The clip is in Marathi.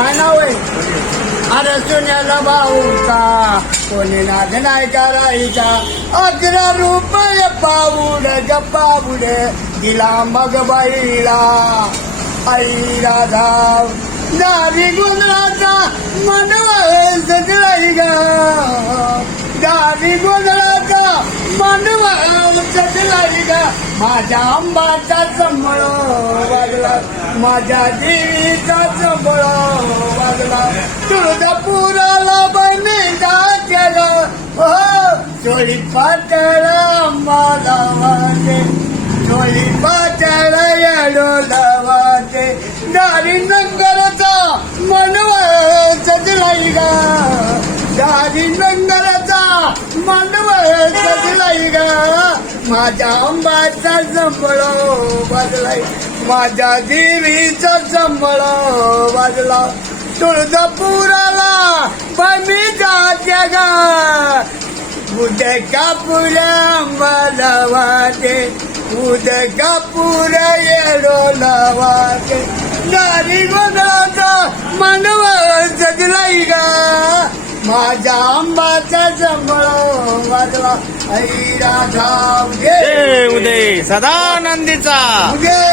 काय नाव आहे? अरे सोन्याला भाऊचा कोणी नाद नाही करायचा. अकरा रुपये पाऊड गप्पा बुडे दिला मग बाईला. आई राधा दारी गोंधळाचा मनवा सजलाई गा दारी गोंधळाचा मनवा सजलाई गा. माझ्या आंबाचा चंबळ वाजला माझ्या देवीचा चंबळ वाजला तुळजापुराला बने बहिणीचा केलं. हो चोळी पातळ आंबाला वाटे चोळी पातळ येडोला माझ्या आंबाचा संबळ वाजलाय. माझ्या देवीचा संबळ वाजला. तुळजापुराला बमी जात्या गा. उदका पुऱ्या आंबाला वाटे उदका पुऱ्या येडोला वाटे नारी गोंधळाचा मानव जगलाई गा. माझ्या आंबाचा आई राधा उदय. सदानंदीचा उदे उदे सोडा वै